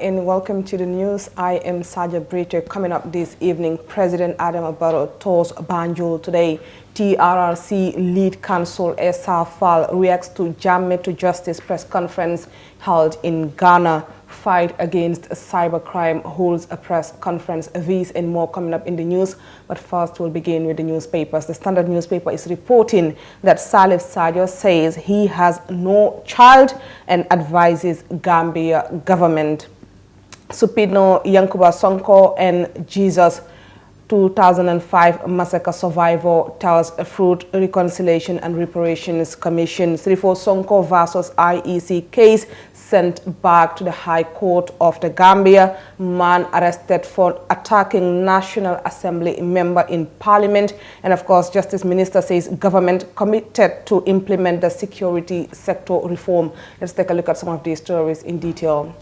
and welcome to the news. I am Saja Brito. Coming up this evening, President Adam Barrow tours Banjul today. TRRC lead counsel Esa Fall reacts to Jammeh to Justice press conference held in Ghana. Fight against cybercrime holds a press conference. These and more coming up in the news. But first, we'll begin with the newspapers. The Standard newspaper is reporting that Salif Sadio says he has no child and advises Gambia government. Supino Yankuba Sonko and Jesus 2005 massacre survivor tells Fruit Reconciliation and Reparations Commission. Srifo Sonko versus IEC case sent back to the High Court of the Gambia. Man arrested for attacking National Assembly member in Parliament. And of course, Justice Minister says government committed to implement the security sector reform. Let's take a look at some of these stories in detail.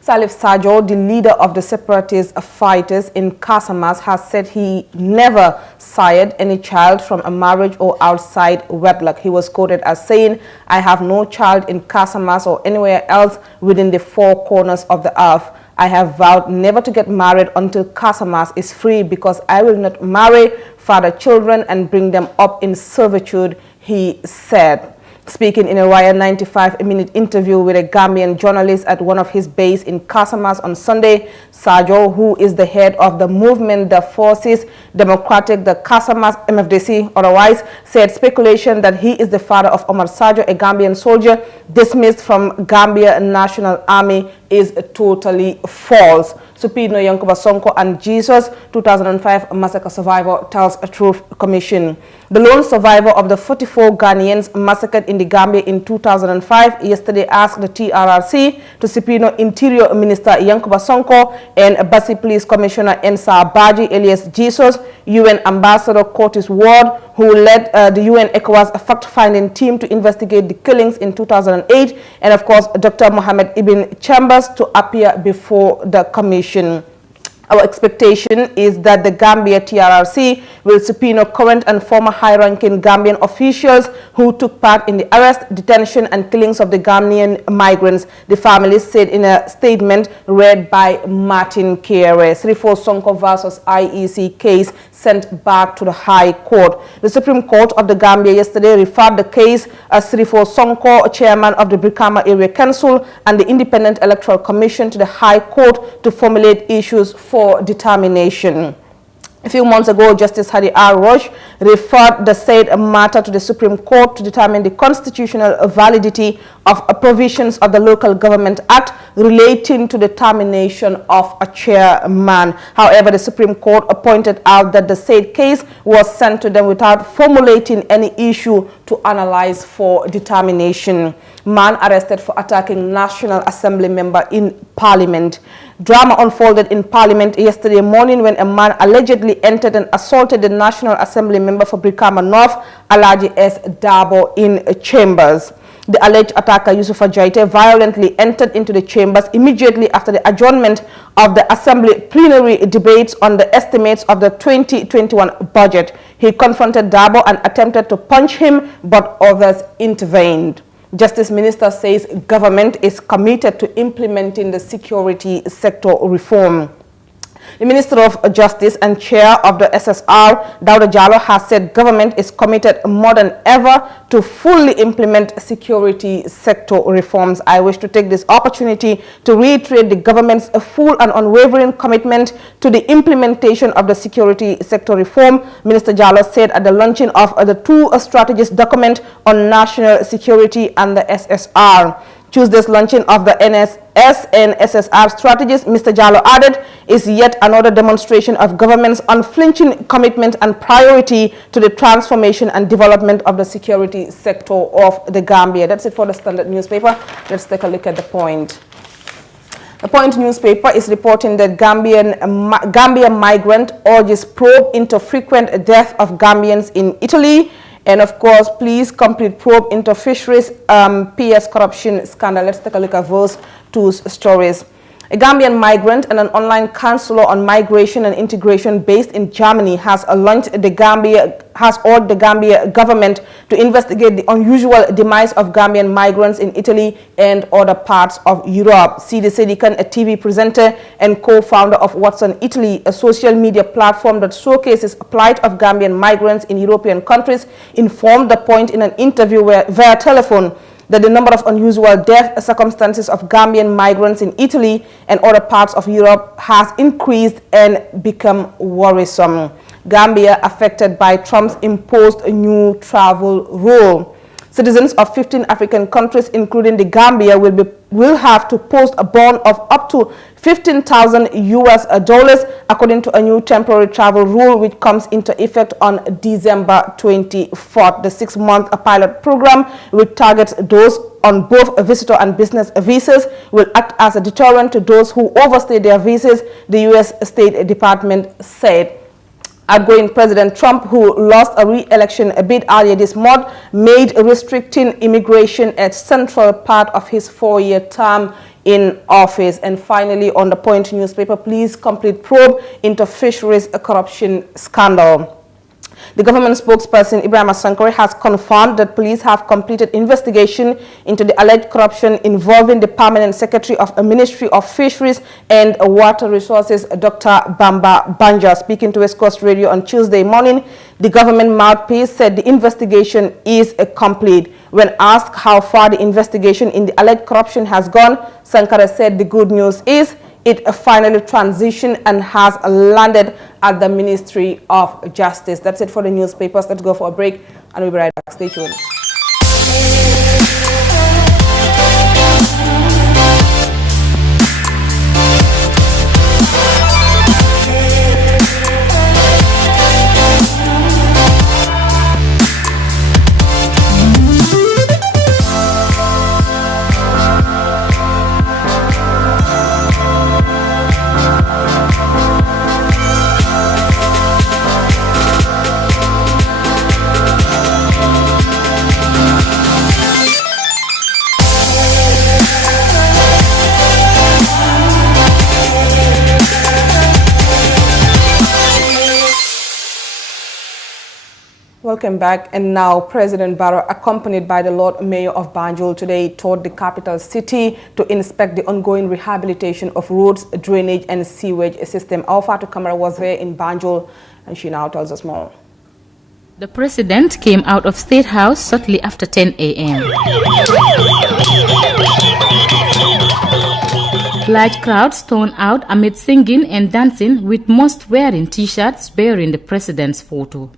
Salif Sadio, the leader of the Separatist fighters in Casamance, has said he never sired any child from a marriage or outside wedlock. He was quoted as saying, "I have no child in Casamance or anywhere else within the four corners of the earth. I have vowed never to get married until Casamance is free because I will not marry, father children and bring them up in servitude," he said. Speaking in a Raya 95-minute interview with a Gambian journalist at one of his base in Casamance on Sunday, Sadio, who is the head of the movement the Forces Democratic, the Casamance MFDC otherwise, said speculation that he is the father of Omar Sadio, a Gambian soldier dismissed from Gambia National Army, is totally false. Supino Yankuba Sonko and Jesus 2005 massacre survivor tells a Truth Commission. The lone survivor of the 44 Ghanaians massacred in the Gambia in 2005 yesterday asked the TRRC to subpoena Interior Minister Yankuba Sonko and Basi Police Commissioner Ensa Baji alias Jesus, UN Ambassador Curtis Ward, who led the UN ECOWAS fact-finding team to investigate the killings in 2008, and of course Dr. Mohamed Ibn Chambers to appear before the commission. Our expectation is that the Gambia TRRC will subpoena current and former high-ranking Gambian officials who took part in the arrest, detention and killings of the Ghanaian migrants, the families said in a statement read by Martin Kere. Srifo Sonko versus IEC case sent back to the High Court. The Supreme Court of the Gambia yesterday referred the case as Srifo Sonko, chairman of the Brikama Area Council and the Independent Electoral Commission, to the High Court to formulate issues for determination. A few months ago, Justice Hadi R. Roche referred the said matter to the Supreme Court to determine the constitutional validity of provisions of the Local Government Act relating to the termination of a chairman. However, the Supreme Court pointed out that the said case was sent to them without formulating any issue to analyze for determination. Man arrested for attacking National Assembly member in Parliament. Drama unfolded in Parliament yesterday morning when a man allegedly entered and assaulted the National Assembly member for Brikama North, Alaji S. Dabo, in chambers. The alleged attacker, Yusufa Jaite, violently entered into the chambers immediately after the adjournment of the Assembly plenary debates on the estimates of the 2021 budget. He confronted Dabo and attempted to punch him, but others intervened. Justice Minister says government is committed to implementing the security sector reform. The Minister of Justice and Chair of the SSR, Dauda Jallo, has said government is committed more than ever to fully implement security sector reforms. I wish to take this opportunity to reiterate the government's full and unwavering commitment to the implementation of the security sector reform, Minister Jallo said at the launching of the two strategies document on national security and the SSR. Tuesday's launching of the NSS and SSR strategies, Mr. Jallo added, is yet another demonstration of government's unflinching commitment and priority to the transformation and development of the security sector of the Gambia. That's it for the Standard newspaper. Let's take a look at the Point. The Point newspaper is reporting that Gambia migrant urges probe into frequent death of Gambians in Italy. And of course, please complete probe into fisheries PS corruption scandal. Let's take a look at those two stories. A Gambian migrant and an online counselor on migration and integration based in Germany has urged the Gambia government to investigate the unusual demise of Gambian migrants in Italy and other parts of Europe. Sidi Sedikan, a TV presenter and co-founder of Watson Italy, a social media platform that showcases the plight of Gambian migrants in European countries, informed the Point in an interview via telephone that the number of unusual death circumstances of Gambian migrants in Italy and other parts of Europe has increased and become worrisome. Gambia affected by Trump's imposed new travel rule. Citizens of 15 African countries, including the Gambia, will have to post a bond of up to $15,000 US, according to a new temporary travel rule which comes into effect on December 24th. The 6-month pilot program, which targets those on both visitor and business visas, will act as a deterrent to those who overstay their visas, the U.S. State Department said. Outgoing President Trump, who lost a re-election a bit earlier this month, made restricting immigration a central part of his 4-year term in office. And finally, on the Point newspaper, police complete probe into fisheries corruption scandal. The government spokesperson Ibrahim Sankore has confirmed that police have completed investigation into the alleged corruption involving the permanent secretary of the Ministry of Fisheries and Water Resources, Dr. Bamba Banja. Speaking to West Coast Radio on Tuesday morning, the government mouthpiece said the investigation is complete. When asked how far the investigation in the alleged corruption has gone, Sankore said the good news is it finally transitioned and has landed at the Ministry of Justice. That's it for the newspapers. Let's go for a break and we'll be right back. Stay tuned. Welcome back. And now President Barrow, accompanied by the Lord Mayor of Banjul, today toured the capital city to inspect the ongoing rehabilitation of roads, drainage and sewage system. Our Fatu Camera was there in Banjul and she now tells us more. The President came out of State House shortly after 10 a.m. Large crowds turned out amid singing and dancing, with most wearing T-shirts bearing the President's photo.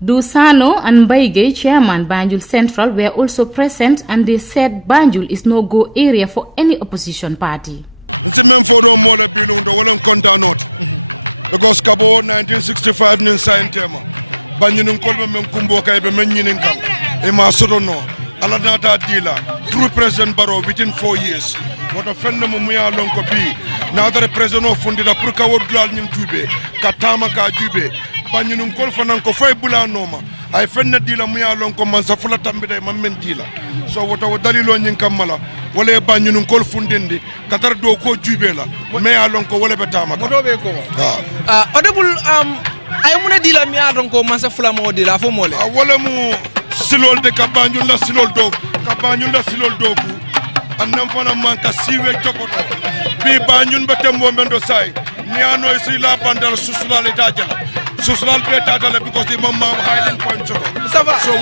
Dusano and Baige, chairman Banjul Central, were also present, and they said Banjul is no-go area for any opposition party. Because Cabo 1965 signed tema. Banjulun kolbe men kumbo kay be men nyinin kan e ma sodono ala nata dila through President Barrow within 4 years woto fenne mo muya lon ko bi natare president o fundita pour ka wodulal nyim jube ka tama ka jube Banjulun kol fanan ko fay bulanoma ay fenne dila muya lon ko man sa fula tambide man men dila so woto dalilo nyin kamala wala Banjulun kol fundindi katar do ko jube la me ya lon ko wala be tama ka ko audible ay muna dila mi adon ko man sa fula mo dila fo mole wala mu silol de ka Banjul la silol do ka Banjul la silol do ku annam fana man ka siwe jokoto bi Banjul betembo mendo sai ni ano isi la bandal susulal tajala susulal be tajala because the mamma highland point so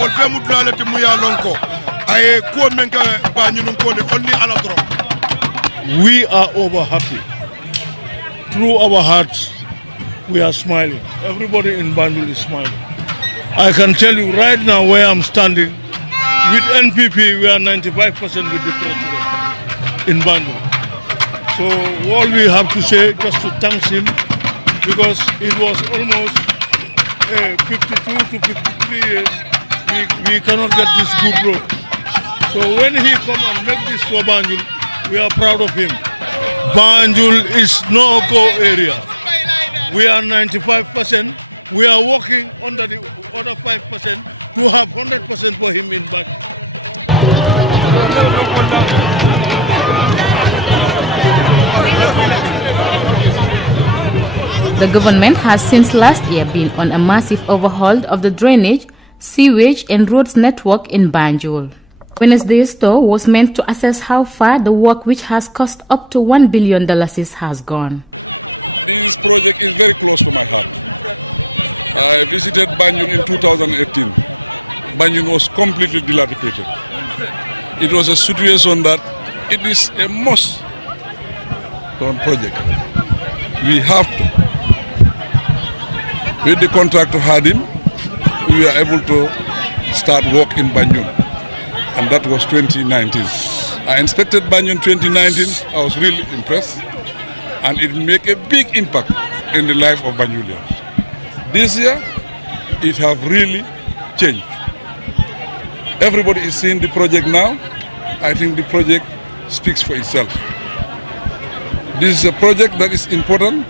wol be mu dulale te mu ya lonko ay ko men ka Banjul ko le only ala dro. We are over happy. Through our hearts we are smiling. Everybody in Banjul is smiling. I can tell you right now where I'm standing, with NPP we are 95% with the president in Banjul. So all we have to say just to thank him, because it was almost 52 to 53 years we cannot get this good road. So when he come and make this for Banjul, we are proud of him. Banjul is no-go area. We are 95%. We are working under the other 5% to have 100% for him in Banjul. The government has since last year been on a massive overhaul of the drainage, sewage and roads network in Banjul. Wednesday's tour was meant to assess how far the work, which has cost up to $1 billion, has gone. This project is very close to my heart. I visited Banjul in 2018. Banjul was completely dilapidated. It was a situation that it is a must-done project. We have to. With the contractor Hadim, we were able to start work in Banjul, and that was 2019. I inspected Banjul 2019. I was really impressed, and it made a big impact in the life of Banjulians. This year, it has really changed. Everybody is seeing the project now. I think the project speaks for itself. This is a project that is important,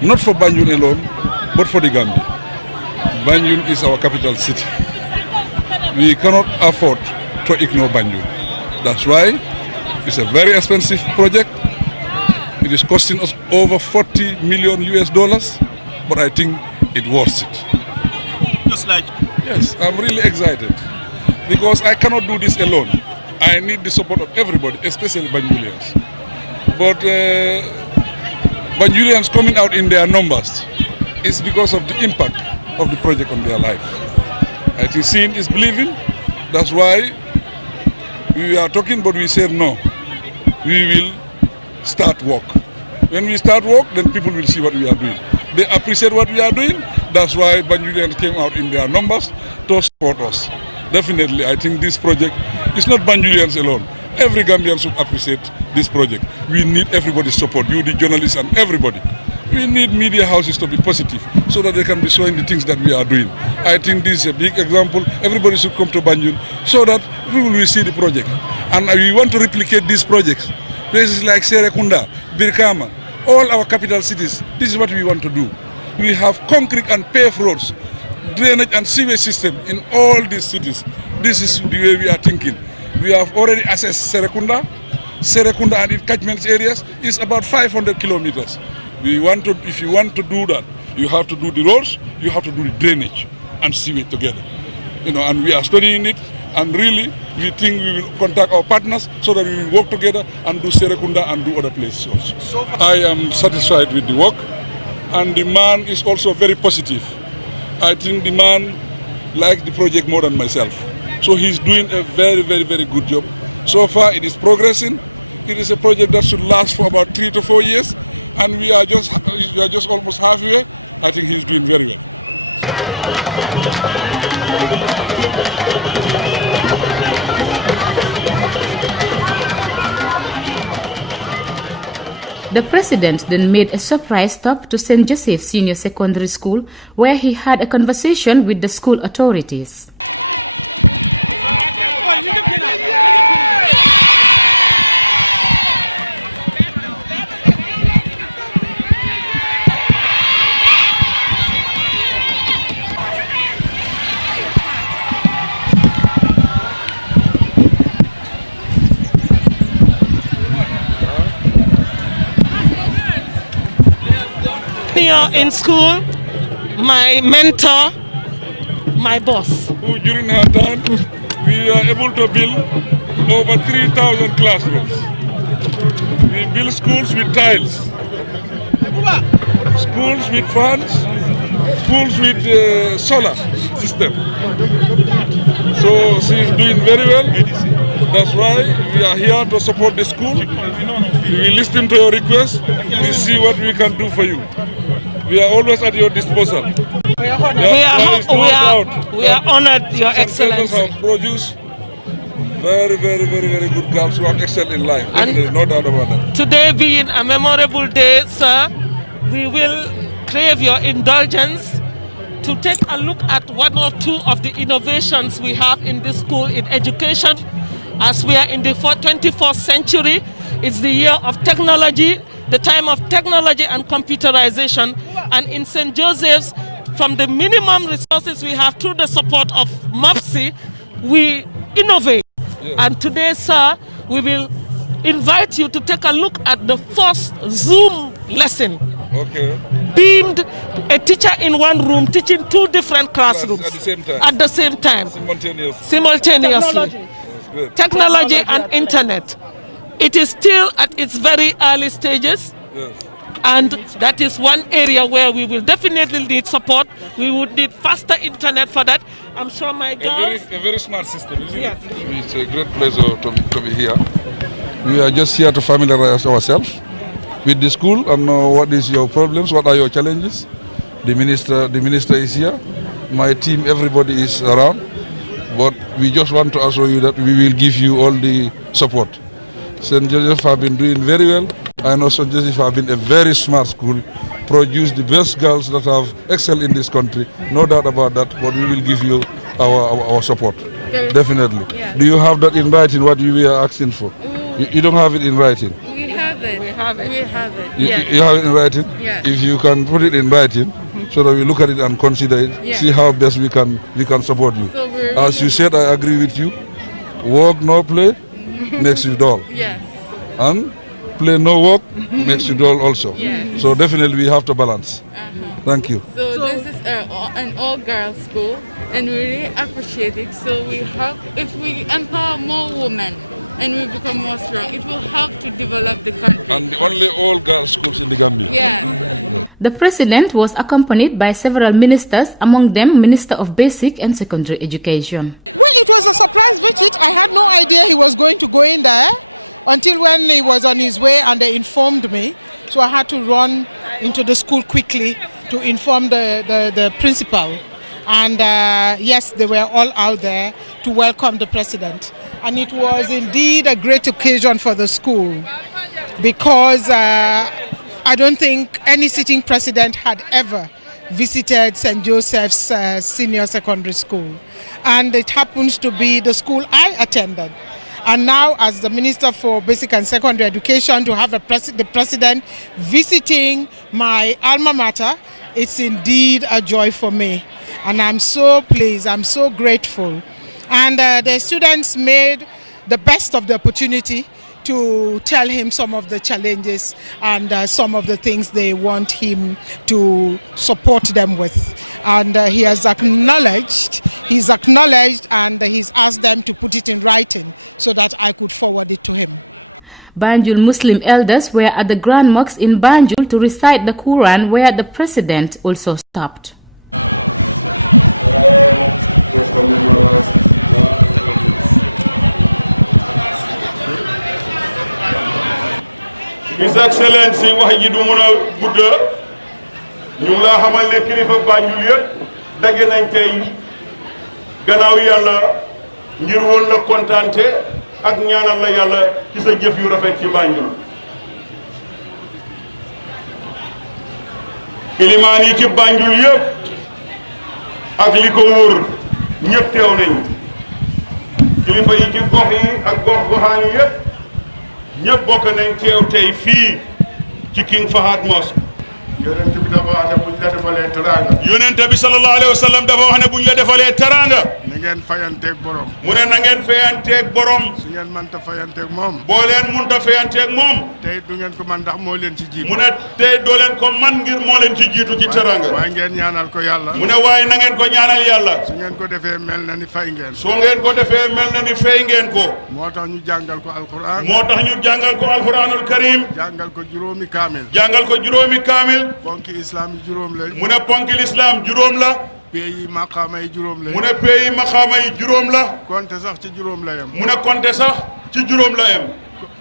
not for Banjul alone, but for the Gambia. Banjul is our capital city. We cannot afford to ignore Banjul. That's why it's a very expensive project. It is costing us over $40 million, but I think it's worth it. Just like Yes, I'm really excited because I cannot do this alone. I need the support of everybody, especially Banjulians. But Banjulians coming out in their numbers is because of the impact of the project on their life. I think seeing is believing. That's why we are talking, but we said no. We will start work. When we start work, then people will see what we are doing. They appreciate what we are doing. That's why Banjulians came out in their numbers to support us. Definitely, I think this project is not Banjulians alone. Every Gambian should appreciate this project. We need everybody's support, you, the journalists, and everybody. We need media houses to be positive so that they can be showing the things that we are doing. I think this is a big example. Everybody should come to Banjul so that people will see the project. And we want to replicate these projects. Places like Serekunda, Birkama, all our capital cities, this is what we want to do. We have concrete and paved roads, drainage and sewage system in all these cities. This is the way we are thinking. We have already assessed Serekunda. Serekunda and its catchment areas is about 500 kilometers. We want to, if you want to do that, you have to do the roads, you have to do the drainage and sewage together. And we are studying it, and really we think we will contact our partners so that we will work together and do Serekunda and do other places also. I am satisfied with the work, and the man is also very positive. I think the man likes the project more than myself. So he's doing a very, very, very good job. So far it is progressing. It is a project that should last for about 3 to 4 years, and we are just almost halfway. I think he's doing very well. The president then made a surprise stop to St. Joseph Senior Secondary School, where he had a conversation with the school authorities. Here in school, my mentor, my boss. During her time, we are able to build over 3,000 classrooms. We build schools with tiles, schools with fans, schools with solar system. So she is doing very well. That's why we are here to support the school. We listen to your requests. We see what we can do for you. We are always at your disposal. We are honored, Your Excellency. Have produced very good girls who have excelled in life. There's no doubt about that. Today being a memorable day, sir, we will crave your indulgence to take a look at one or two of the innovations we have in this school in education. As we are in the 21st century, it's the year of technology, the time of technology and computerization. And in St. Joseph's, from the minimum resources we have through the support of MAPSI, we innovate. Yeah. And today, sir, we will invite you to take a look at the first Zoom lesson. Okay. Beamed, a teacher in one room teaching two different classrooms at the same time. At the same time. Simultaneously. Technology and internet. It is still at its very early stages. Yes. And that is one area where we will definitely need support. We would need faster internet for that. I'm sure my girls... A very smart system, isn't yes. it? It's a great pleasure to be here. We are just here to familiarize ourselves with the school and know what is your problems, what are your challenges. The minister is here. My team, everybody is around. But we just want to assure you that we will give you all the support. St. Joseph have been doing very well. I know St. Joseph have been a very smart school, produced the best girls that have excelled in this country. No doubt about that, but we will give you our support. Definitely. Yeah. Do you have that in writing, what you were asking for? You don't have it in writing? We have it. We have it. You have it in writing? Yeah. If you can put it in writing, so that we look at it and consider it, see how best we can support you. So as you said, I agree with you. Work, no play, makes you dull. Yes. And play, no work, makes you dull also. Yes. So definitely we have to balance. Thank you. So this is an all-girls school, and we really appreciate it. So we hope if we empower more women and we become more strong, it will help to develop the country. And the only all-girls schools in the Gambia. Yeah. The president was accompanied by several ministers, among them Minister of Basic and Secondary Education. Well, it was a surprise visit. I had no idea he was going to go in there until when he was on his way and they informed me. So I had to run into the school quickly to inform the principal. And yes, they were all out there to welcome the president. And it was indeed a great occasion for the school because I don't think any sitting president had ever visited St. Joseph's Senior Secondary School. And it happens to be the school I attended. And now, as the Minister for Basic and Secondary Education, to have the president visiting my alma mater, it's indeed a joy for me. And I'm so pleased, I'm so grateful. And the students made the best of the opportunity to tell him some of the challenges and some of the things they want him to support them with. And he has acknowledged, and he's asked them to put it in writing so that I could forward it to him. Banjul Muslim elders were at the Grand Mosque in Banjul to recite the Quran, where the president also stopped. His Excellency wax ji du mën a gudda ñu ngi laa xamal ne kilifa Banjul yëpp daje nañ tey gannaaw yàlla ngir woon la kontaante ak ñaanal la yàlla ci sa jëf yu rafet ci Banjul ilimaan yi ci Banjul yëpp ak li ko wóor ñëpp teew nañ kilifa yi ci gox yi ak gox-goxaan yi yëpp ñëpp bokk nañ teew tey fii ci King Fahad Mosque. yonent bi dafa wax ne buñ la defalee teraanga. yonent bi sallallahu alayhi wa sallam dafa wax ne buñ la defalee teraanga. na ngeen fayanteeg borom. mu ne na ngeen fayanteeg borom. su ngeen mënta fayanteeg moom. boo leen mënta fayanteeg moom. tey du ngeen ko man ndax moo leen ci jiitu. mu ne tey doo leen ko man ngir moo leen ci jiitu ci teraanga. waaye ngeen ñaanal ko yàlla. mu ne waaye na ngeen ko ñaanal yàlla. su ngeen ko defee mel na ni fay ngeen. soo ngeen ko defee mel na ni fay ngeen ko. moo tax ñu jàngal ko alquran. moo tax ñu jàngal ko alquranul karim. jàngal ko juróomi kaamil. jàngal ko juróomi kaamil. ponki islam yi juróom lañ. mu ne ponki lislaam juróom la. pays yi maqaama yi juróom lañ. mu ne pays yi maqaama yi juróom la. konte sax ci juróom la yem. mu ne konte sax ci juróom la yem.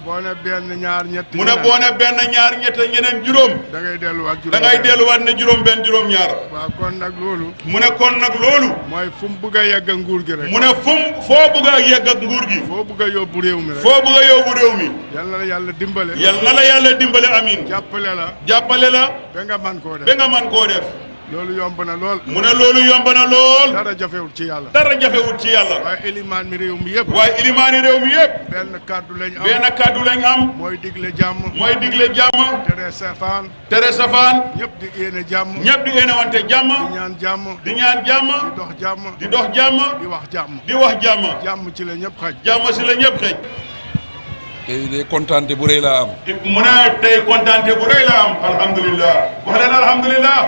boo ne benn ñaar ñett. mu ne boo ne benn ñaar ñett ñeneen juróom. da ngay delluwaat juróom. da ngay delluwaat ne juróom benn juróom ñaar. waaw kon nag loolu. mu ne kon nag loolu. mooy fu mu bëgg a yegg nguur gi rek. mu ne foo bëgg a yegg ak nguur gi. foo bëgg a yóbbu réew mi rek. foo bëgg a yóbbu réew mi. yal na la yàlla dimbale. yal na la yàlla dimbale amiin. jàppale la. jàppale la. ba nga man koo def. ba nga man koo def. loolu yomb na lool. mu ne loolu yomb na lool. dara jafewut ci yàlla. dara jafewut ci yàlla. waaye ilimaan mi réew mi yëpp. waaye ilimaani réew mi yëpp. benn kàddu lañ am. benn kàddu lañ am. mooy digle jàmm. mooy digle jàmm. tere safaan. tere safaan. ñëpp di yéene jàmm. ñëpp di yéene wante jàmm. di ñaan jàmm. di ñaan jàmm. di dox jàmm. di dox jàmm. di wax jàmm. di wax jàmm. jàmm ci la ñëpp xaj. jàmm si la ñëpp xëj. tey de kontaante bu rëy laa am. mu ne tey kontaante bu rëy la am. alhamdulilah. wax leen alhamdulilah.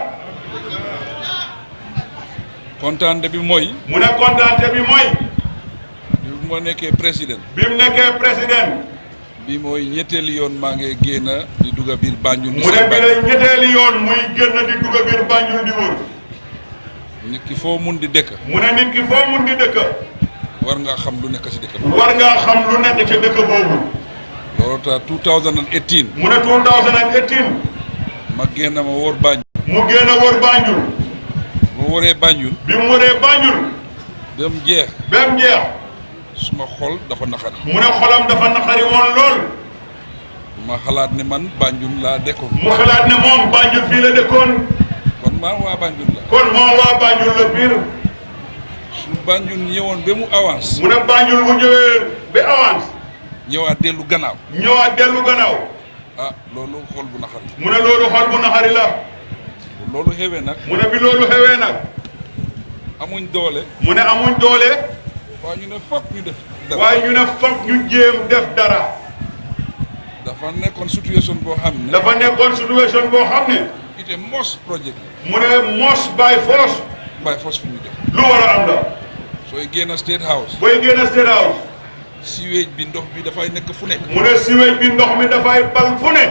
kontaante bi mooy. mu ne kontaante bi mooy. bi ma nekkee président. bi mu nekkee président. bi mooy ñetteeli yoon maa ngi génn di dugg biir Banjul. mu ne bi la ñetteeli yoon muy génn di dugg biir Banjul di wër. nit ki foo mun di dëkk. mu ne nit ki foo mun di dëkk. war ngaa xam lu nekk si dëkk bi. war ngaa xam lu nekk ci dëkk boobu. loolu tax 2018. mu ne 2018. ma génn ma wóor Banjul. mu génn wër Banjul. bu wëree Banjul. bi mu wëree Banjul. ba mu jeex. ba mu jeex. suma xol dafa naqari. mu ne xolam dafa naqari woon lool. ma xalaat ne man Banjul laa dëkkoon. mu xalaat ne moom Banjul fii la dëkkoon. kon maa waa Banjul la. kon moom waa Banjul la biir. su Banjul ñëwoon ba mu avance. mu ne Banjul bu ñëwee ba avance. ñëwaat dellu gannaaw. ñëwaat dellu gannaaw. ah loolu xol bu naqari. mu ne loolu xol bu naxari la. loolu xewee nag. mu ne bi loolu xewee nag. amuñ doole. mu ne amuñ doole. waaye ñu ne foog ñu def dara. waaye ñu ne foog ñu jéem def dara. dafa nekkoon situation boo xam ne. dafa nekkoon situation boo xam ne. ite mos projet mu ne mos by force. by force fi ñu def. lu war a am la. sooy génn State House. booy génn State House. siweej bi ndox bi dafay nekk fu nekk. mu ne siweej bi ndox mi dafay bal fu ne.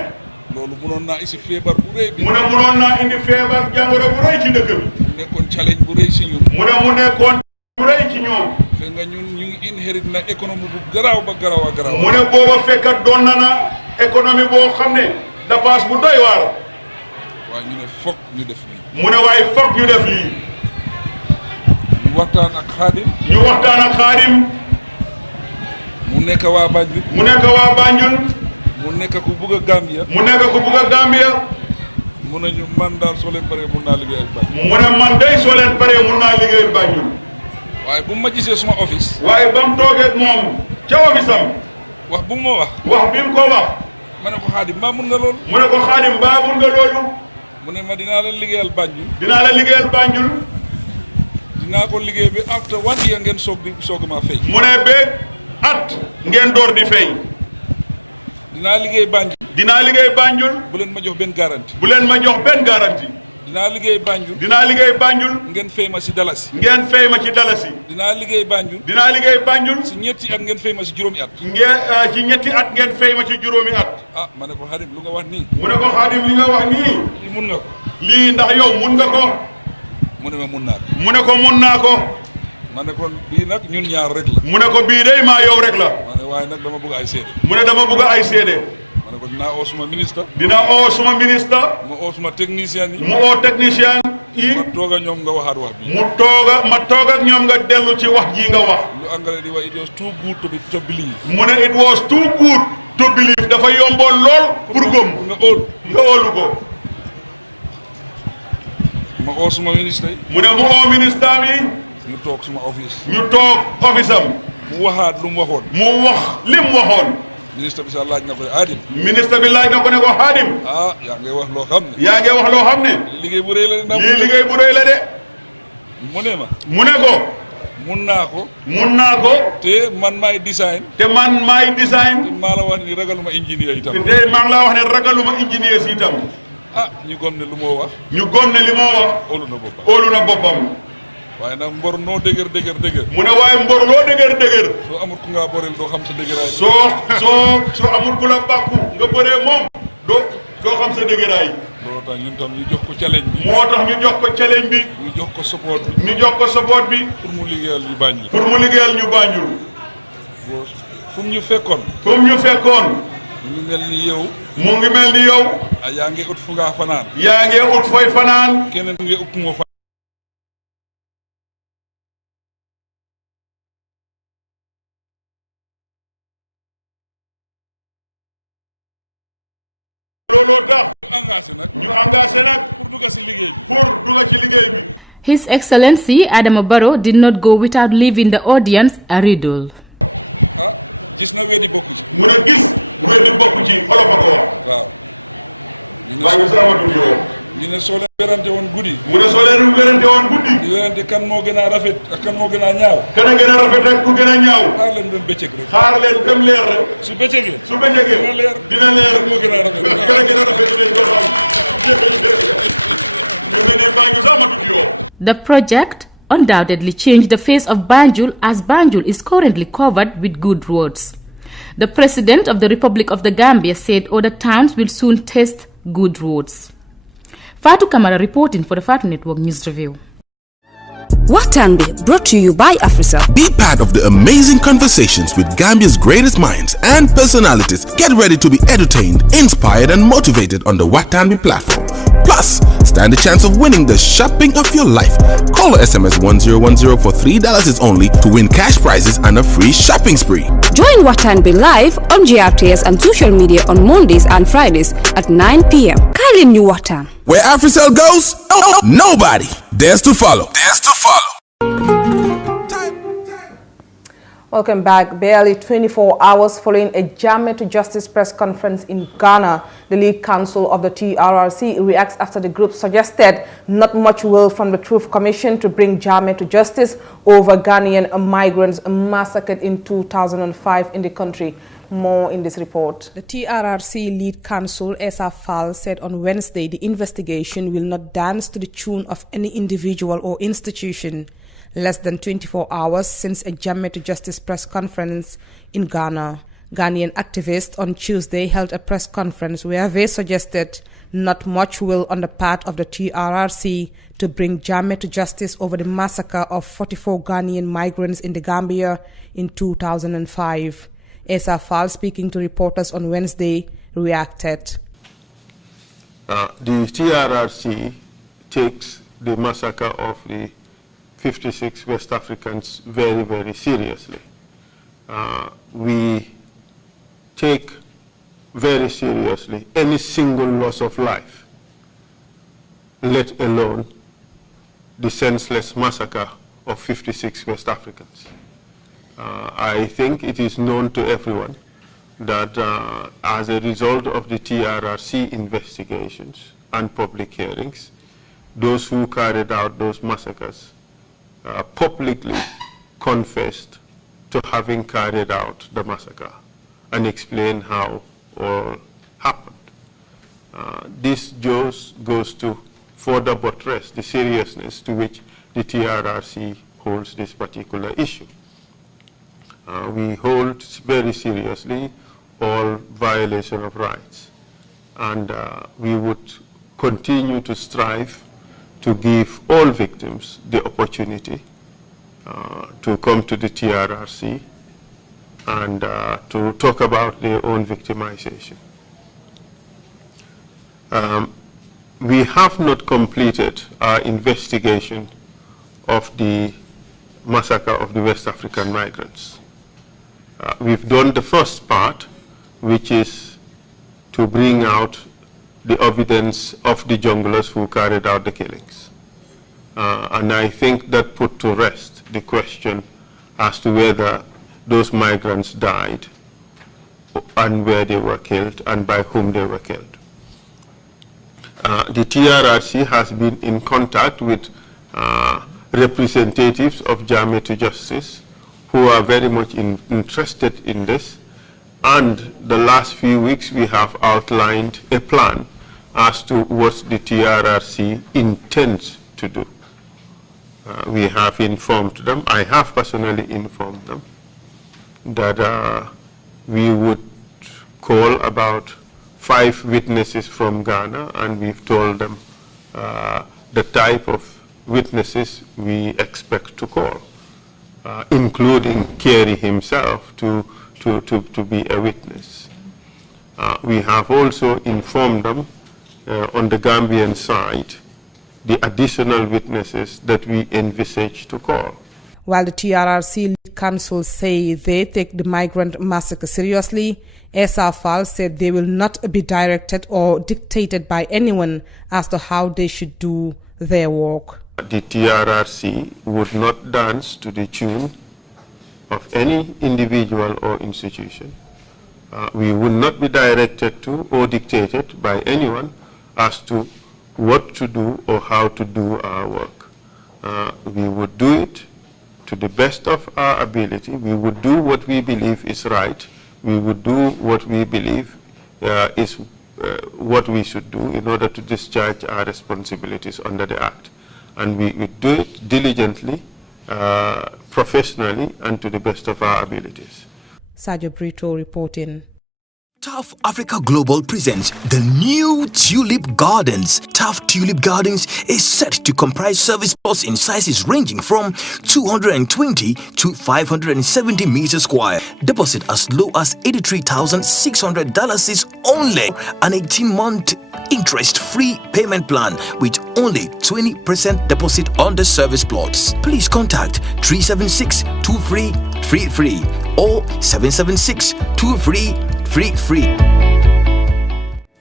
loolu munoon naa isi feebar bu rëy bi. mu ne munoon naa indi feebar jàngoro bu rëy ci dëkk bi. mu nekkoon challenge bu rëy si ñun. mu ne mu nekkoon bu rëy ci ñoom. fekk nga ñun ñu ngi inherit na économie bu garaaw ba garaaw a garaaw. mu ne booba fekkat doon na économie boo xam ne dépense bu doy waar. waaye ñu ne foog ñu def lii. mu ne waaye foog ñu def lii. ñu waxtaan ak Xaadim. ñu waxtaan ak Xaadim. mu nekk waa Banjul. mu nekk waa Banjul. mu nekk ku bugg a Gambia. mu nekk ku bugg a Gambia. mu ne ñu man daal soo leen paree mun naa liggéeyal Banjul. mu ne man day soo leen paree mun naa liggéeyal Banjul. waaye bu ma gisee suma office. waaye ba mu toogee moom ca office am. wax bu ma wax. wax bi mu ko wax. ma ne ko Xaadim mbaa mun nga loolu. mu ne ko Xaadim mbaa mun nga loolu. mu ne ma dinaa la liggéeyal Banjul. dinaa la liggéeyal Banjul. dinaa ko liggéey bi after 1 year ngeen soog maa fay. mu ne ba at ngeen door di fay. dinaa liggéey Banjul. dinaa liggéey Banjul. bu leen ma jox benn garantie. bu leen ma jox benn garantie. dinaa liggéey Banjul. dinaa liggéey Banjul. ngeen fay ma si dalasi. ngeen fay ma ci dalasi. dinaa liggéey Banjul. dinaa liggéey Banjul. si ñetti at ngeen fay ma si juróomi at. ci ñetti at ngeen fay ma ci juróomi at. ah ma ne ko Xaadim lu nga wax nii. mu ne ko Xaadim li nga wax nii. lii mun nga ko. lii ndax yow mun nga ko. mu ne ma mun naa ko. mu ne ko mun naa ko. ma ne kon bii nag ñun ñaar rek la. mu ne ko bii day maa yow rek la. ma ne waaye nag dama bëgg ay seede. mu ne dama bëgg ay seede. ma ne ko dinaa oo suma ministre. dina oo suma ministre. mu oo suma technicien yi. mu oo technicien yi. ma toog ak ñoom nga waxaat wax bi. ma toog ak ñoom nga dellu ci wax ji nga wax. lu anglais di wax it was too good to believe. mu ne it was too good to believe. dafa yomboon lool pour gëm. nga óolu. nga óolu ko. ma oo suma ministre yi. mu ne mu oo ministre yi. ñu toog suma office. ñu toog office am. mu waxaat lu mu waxoon. mu wax li mu waxoon. ministre bi sax laaj na ko Hadim. ministre bi laaj na ko ne ko Hadim. ah yaa ngi wax loo xam ne. yaa ngi wax loo xam ne. liggéey bu rëy la de. lii liggéey bu rëy la de. mu ne ma. mu ne ko. mun naa ko. mun naa ko. te man maay design. te man maay design. te maa la wax ni ragaluma ingénieur itam. te maa ngi la wax ne ragaluma ingénieur si itam. ah ñu gom ne lu moo wax. ñu gom ne li moo wax. óolu na boppam. óolu na boppam. waaye nag mbor noo dëgër. mu ne waaye mbor loo dëgër. soo amul ku nga boreel doo xam sa dëgëraay. soo amul ku la bàkku nga bëree moom. doo xam sa dëgëraay. loolu tax ñun tam ñu jox ko challenge bi. moo tax ñu jox ko challenge bi. ñu jox ko support bi. ñu jox ko support bi. pour mu liggéeyal ñu Banjul. fu mu ñu fekkoon. mu ngi mel ni yow. yaa ngi ut fu nga fanaan. yaa ngi ut fooy fanaan. keneen ngi ut moo fanaan. looloo tax. ñu engagé nag. pour dugg ci liggéey bi. His Excellency Adama Barrow did not go without leaving the audience a riddle. ah gis na weddi bokku ci. mu ne gis weddi bokku ci olof a ko wax. waaw. ñu ne soo leen werante woon guddi. mu ne soo leen werante woon guddi. di werante kan moo gën a rafet ak kan moo gën a ñaaw. kan a gën a rafet ak ku gën a ñaaw. xaar leen dem bëccëg rek. xaar leen dem leer rek. su bëccëgee. dina leer. moo gën a rafet. kan a gën a rafet dinañ ko xam. The project undoubtedly changed the face of Banjul, as Banjul is currently covered with good roads. The President of the Republic of the Gambia said other towns will soon test good roads. Fatu Kamara reporting for the Fatu Network News Review. Watanbe, brought to you by Afrisa. Be part of the amazing conversations with Gambia's greatest minds and personalities. Get ready to be entertained, inspired and motivated on the Watanbe platform. Plus, stand a chance of winning the shopping of your life. Call or SMS 1010 for $3 is only to win cash prizes and a free shopping spree. Join Watanbe live on GRTS and social media on Mondays and Fridays at 9 p.m. Kalin New Watan. Where AfriCell goes, nobody dares to follow. Welcome back. Barely 24 hours following a Jammeh to Justice press conference in Ghana, the lead counsel of the TRRC reacts after the group suggested not much will from the Truth Commission to bring Jammeh to justice over Ghanaian migrants massacred in 2005 in the country. More in this report. The TRRC lead counsel, Esa Fall, said on Wednesday the investigation will not dance to the tune of any individual or institution. Less than 24 hours since a Jammeh to Justice press conference in Ghana, Ghanaian activists on Tuesday held a press conference where they suggested not much will on the part of the TRRC to bring Jammeh to justice over the massacre of 44 Ghanaian migrants in the Gambia in 2005. Esa Fall, speaking to reporters on Wednesday, reacted. The TRRC takes the massacre of the 56 West Africans very, very seriously. We take very seriously any single loss of life, let alone the senseless massacre of 56 West Africans. I think it is known to everyone that as a result of the TRRC investigations and public hearings, those who carried out those massacres publicly confessed to having carried out the massacre and explained how all happened. This just goes to further buttress the seriousness to which the TRRC holds this particular issue. We hold very seriously all violation of rights, and we would continue to strive to give all victims the opportunity to come to the TRRC and to talk about their own victimization. We have not completed our investigation of the massacre of the West African migrants. We've done the first part, which is to bring out the evidence of the junglers who carried out the killings. And I think that put to rest the question as to whether those migrants died and where they were killed and by whom they were killed. The TRRC has been in contact with representatives of Jamia to Justice who are very much interested in this. And the last few weeks we have outlined a plan as to what the TRRC intends to do. We have informed them, I have personally informed them, that we would call about 5 witnesses from Ghana, and we've told them the type of witnesses we expect to call, including Kerry himself to be a witness. We have also informed them on the Gambian side the additional witnesses that we envisage to call. While the TRRC council say they take the migrant massacre seriously, SRFAL said they will not be directed or dictated by anyone as to how they should do their work. The TRRC would not dance to the tune of any individual or institution. We will not be directed to or dictated by anyone as to what to do or how to do our work. We would do it to the best of our ability. We would do what we believe is right. We would do what we believe is what we should do in order to discharge our responsibilities under the Act. And we would do it diligently, professionally, and to the best of our abilities. Sergio Brito reporting. TAF Africa Global presents the new Tulip Gardens. TAF Tulip Gardens is set to comprise service plots in sizes ranging from 220 to 570 meters square. Deposit as low as $83,600 is only an 18-month interest-free payment plan with only 20% deposit on the service plots. Please contact 376-2333 or 776-2333. Free.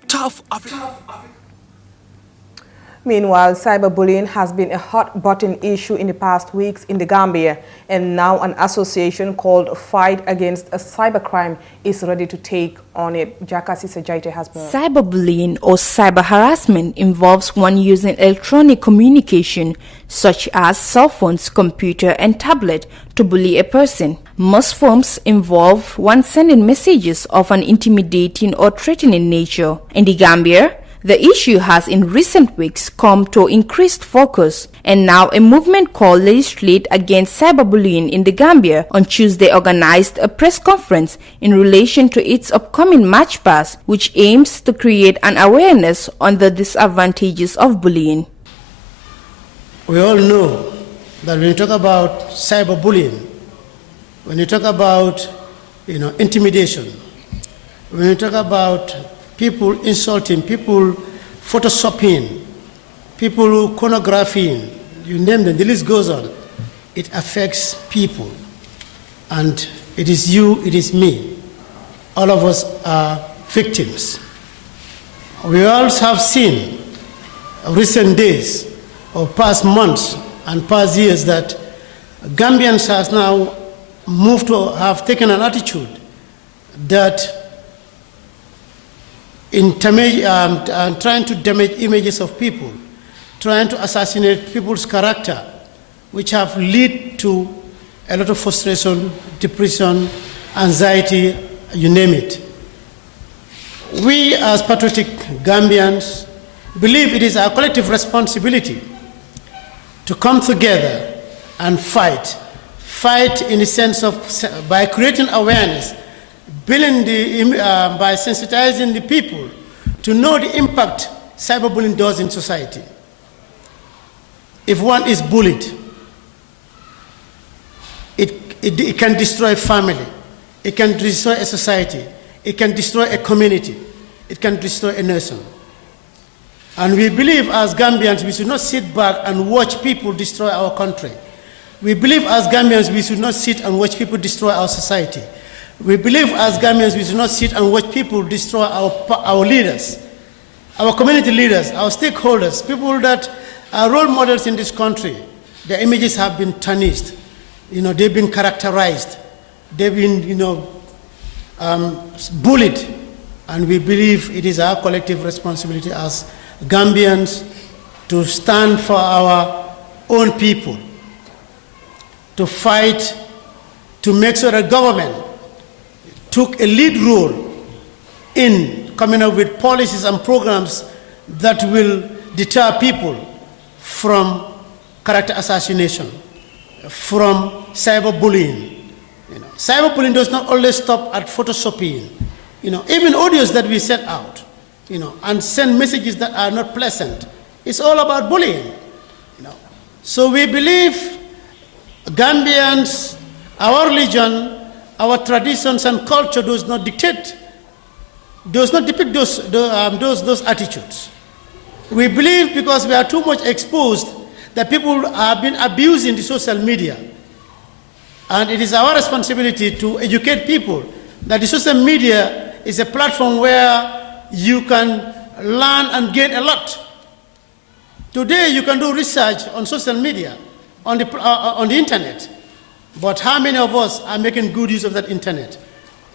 Tough Africa. Meanwhile, cyberbullying has been a hot-button issue in the past weeks in the Gambia, and now an association called Fight Against Cybercrime is ready to take on it. Jakasi Sejaite has more. Cyberbullying or cyber harassment involves one using electronic communication such as cell phones, computer and tablet to bully a person. Most forms involve one sending messages of an intimidating or threatening nature. In the Gambia, the issue has in recent weeks come to increased focus, and now a movement called Legislate Against Cyberbullying in the Gambia on Tuesday organized a press conference in relation to its upcoming March Past, which aims to create an awareness on the disadvantages of bullying. We all know that when you talk about cyberbullying, when you talk about intimidation, when you talk about people insulting, people photoshopping, people pornographing, you name them, the list goes on. It affects people. And it is you, it is me. All of us are victims. We also have seen recent days or past months and past years that Gambians has now moved to have taken an attitude that in trying to damage images of people, trying to assassinate people's character, which have led to a lot of frustration, depression, anxiety, you name it. We as patriotic Gambians believe it is our collective responsibility to come together and fight in the sense of by creating awareness, by sensitizing the people to know the impact cyberbullying does in society. If one is bullied, it can destroy a family, it can destroy a society, it can destroy a community, it can destroy a nation. And we believe as Gambians we should not sit back and watch people destroy our country. We believe as Gambians we should not sit and watch people destroy our society. We believe as Gambians we should not sit and watch people destroy our leaders, our community leaders, our stakeholders, people that Our role models in this country, their images have been tarnished. They've been characterized. They've been, bullied. And we believe it is our collective responsibility as Gambians to stand for our own people, to fight, to make sure the government took a lead role in coming up with policies and programs that will deter people from character assassination, from cyberbullying. Cyberbullying does not always stop at photoshopping. Even audios that we set out, and send messages that are not pleasant. It's all about bullying. So we believe Gambians, our religion, our traditions and culture does not depict those attitudes. We believe because we are too much exposed that people have been abusing the social media. And it is our responsibility to educate people that the social media is a platform where you can learn and gain a lot. Today you can do research on social media, on the internet. But how many of us are making good use of that internet?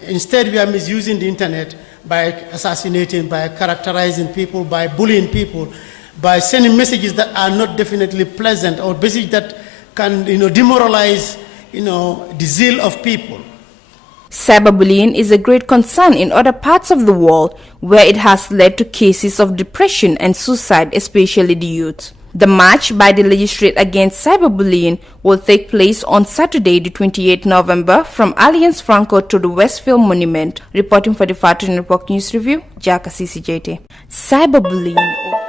Instead, we are misusing the internet by assassinating, by characterizing people, by bullying people, by sending messages that are not definitely pleasant or messages that can, demoralize, the zeal of people. Cyberbullying is a great concern in other parts of the world where it has led to cases of depression and suicide, especially the youth. The march by the legislate against cyberbullying will take place on Saturday, the 28th November from Alliance Franco to the Westfield Monument. Reporting for the Fatu Network News Review, Jaka CCJT. Cyberbullying.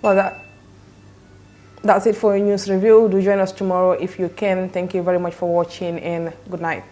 Well, that's it for your news review. Do join us tomorrow if you can. Thank you very much for watching and good night.